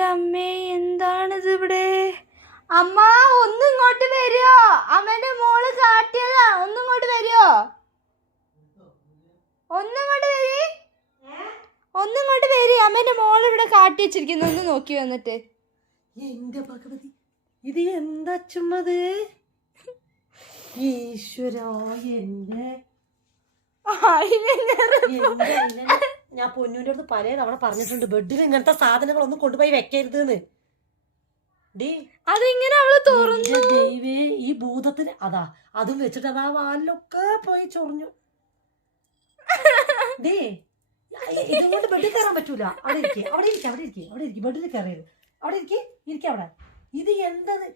എന്റെ അമ്മേ എന്താണിത് ഇവിടെ അമ്മ ഒന്നും ഇങ്ങോട്ട് വരുമോ അമ്മന്റെ മോൾ കാട്ടിയതാ. ഒന്നും ഇങ്ങോട്ട് വരുമോ ഒന്നും ഇങ്ങോട്ട് വരി. ഒന്നും ഇങ്ങോട്ട് വരി. അമ്മന്റെ മോൾ ഇവിടെ കാട്ടി വെച്ചിരിക്കുന്നു. ഒന്ന് നോക്കി വന്നിട്ട്. എന്റെ ഭഗവതി ഇത് എന്താ ചുമ്മത് ഈശ്വര എന്റെ. ഞാൻ പൊന്നുവിന്റെ അടുത്ത് പല തവണ പറഞ്ഞിട്ടുണ്ട് ബെഡിൽ ഇങ്ങനത്തെ സാധനങ്ങളൊന്നും കൊണ്ടുപോയി വെക്കരുത് എന്ന് ഡീ അതിങ്ങനെ അവൾ തുറന്നു. ദൈവേ ഈ ഭൂതത്തിന് അതാ അതും വെച്ചിട്ട് അതാ വാലിലൊക്കെ പോയി ചൊറിഞ്ഞു. ഡേ ഇതുകൊണ്ട് ബെഡിൽ കയറാൻ പറ്റൂല. അവിടെ ഇരിക്കേ അവിടെ ഇരിക്കേ അവിടെ ഇരിക്കേ അവിടെ ഇരിക്കേ ബെഡിൽ കയറിയത് അവിടെ ഇരിക്കേ ഇരിക്കേ അവിടെ. ഇത് എന്തത്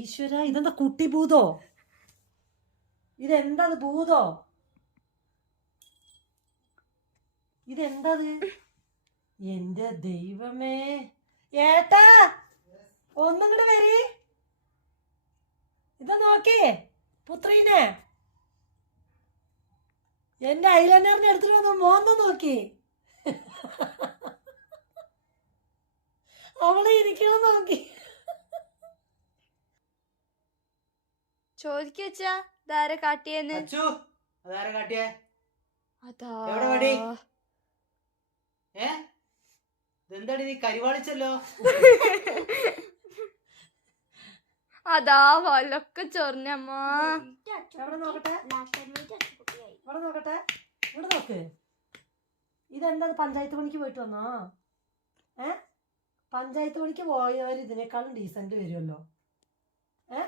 ഈശ്വര ഇതെന്താ കുട്ടി ഭൂതോ ഇതെന്താ ഭൂതോ? ഇതെന്തത്? എന്റെ ദൈവമേ. ഏട്ടാ ഒന്നും കൂടെ വരി. ഇത് നോക്കേ പുത്രീനെ. എന്റെ ഐലൈനറിനെ എടുത്തിട്ട് വന്ന് മോന്ന് നോക്കി. അവളെ ഇരിക്കണം നോക്കി. ചോദിക്ക വെച്ചാ ധാര കാട്ടിയെന്ന്? അതാ. എവിടെ വടി? ഏ? ഇതെന്താടി നീ കരിവാളിച്ചല്ലോ? അതാ വലൊക്കെ ചൊറിഞ്ഞമ്മ എവിടെ നോക്കട്ടെ? ഇവിടെ നോക്കട്ടെ. ഇവിടെ നോക്ക്. ഇതെന്താ പഞ്ചായത്ത് പണിക്ക് പോയിട്ട് വന്നോ? ഏ? പഞ്ചായത്ത് പണിക്ക് പോയവർ ഇതിനേക്കാളും ഡീസന്റ് വരുമല്ലോ ഏ?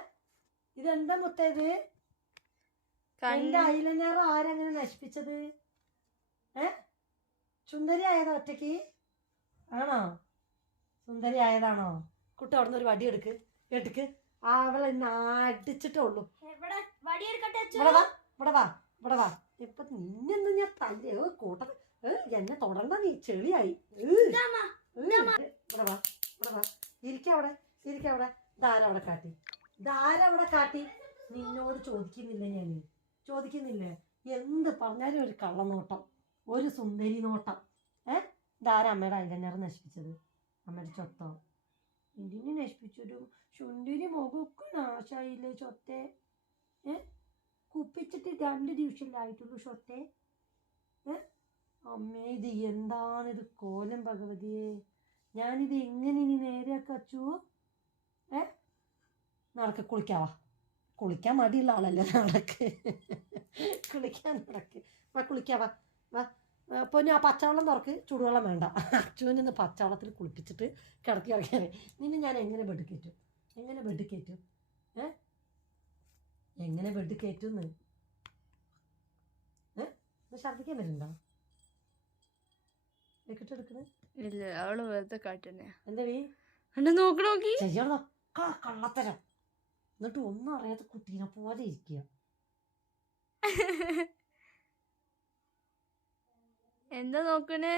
ഇതെന്താ മുത്തേത് എന്റെ ഐലൈനർ ആരങ്ങനെ നശിപ്പിച്ചത്? ഏ? സുന്ദരി ആയതാ ഒറ്റയ്ക്ക്? ആണോ? സുന്ദരി ആയതാണോ കുട്ടി അവിടെ നിന്ന് ഒരു വടി എടുക്ക്. എടുക്ക്. അവളെ ഇന്ന് അടിച്ചിട്ടേ ഉള്ളൂ. ഇവിടെ വാ ഇവിടെ വാ ഇവിടെ വാ. ഇപ്പൊ നിന്നെന്ന് ഞാൻ തല്ലേ കൂട്ട എന്നെ തൊടണ്ട നീ ചെളിയായി. ഇവിടെ വാ ഇവിടെ വാ. ഇരിക്കവിടെ ഇരിക്കവിടെ ധാരവിടെ കാട്ടി? ധാരവിടെ കാട്ടി? നിന്നോട് ചോദിക്കുന്നില്ല ഞാൻ ചോദിക്കുന്നില്ലേ. എന്ത് പറഞ്ഞാലും ഒരു കള്ളനോട്ടം. ഒരു സുന്ദരി നോട്ടം. ഏ? ഇതാരാ അമ്മയുടെ ഐലൈനർ നശിപ്പിച്ചത്? അമ്മയുടെ ചൊത്തോ? എന്തിനു നശിപ്പിച്ചൊരു സുന്ദരി മുഖമൊക്കെ നാശായില്ലേ ചൊത്തെ? ഏ? കുപ്പിച്ചിട്ട് രണ്ട് ദിവസമില്ലായിട്ടുള്ളൂ ചൊത്തെ? ഏ? അമ്മേ ഇത് എന്താണിത് കോലം ഭഗവതിയെ? ഞാനിത് എങ്ങനെ ഇനി നേരെയൊക്കെ അച്ചു ഏ? നടക്ക് കുളിക്കാവാ കുളിക്കാൻ മടിയുള്ള ആളല്ലേ നടക്ക്. കുളിക്കാൻ നടക്ക്. വാ കുളിക്കാവാ അപ്പോൾ ഞാൻ പച്ചവെള്ളം തുറക്ക് ചൂടുവെള്ളം വേണ്ട. അച്ചുവിനെ പച്ചവെള്ളത്തിൽ കുളിപ്പിച്ചിട്ട് കിടത്തി ഇറക്കിയാൽ നിന്നെ ഞാൻ എങ്ങനെ ബെഡ് കയറ്റും? എങ്ങനെ ബെഡ് കയറ്റും? ഏ? എങ്ങനെ ബെഡ് കയറ്റുന്ന്? ഏ? ഇത് ഛർദ്ദിക്കാൻ വരുന്നുണ്ടോ? ഇല്ല അവൾ വെറുതെ കാട്ടന്നെ. എന്താ വീ? നോക്കി നോക്കി. കള്ളത്തരം. എന്നിട്ട് ഒന്നും അറിയാത്ത കുട്ടീനെ പോലെ ഇരിക്കുക. എന്താ നോക്കണേ?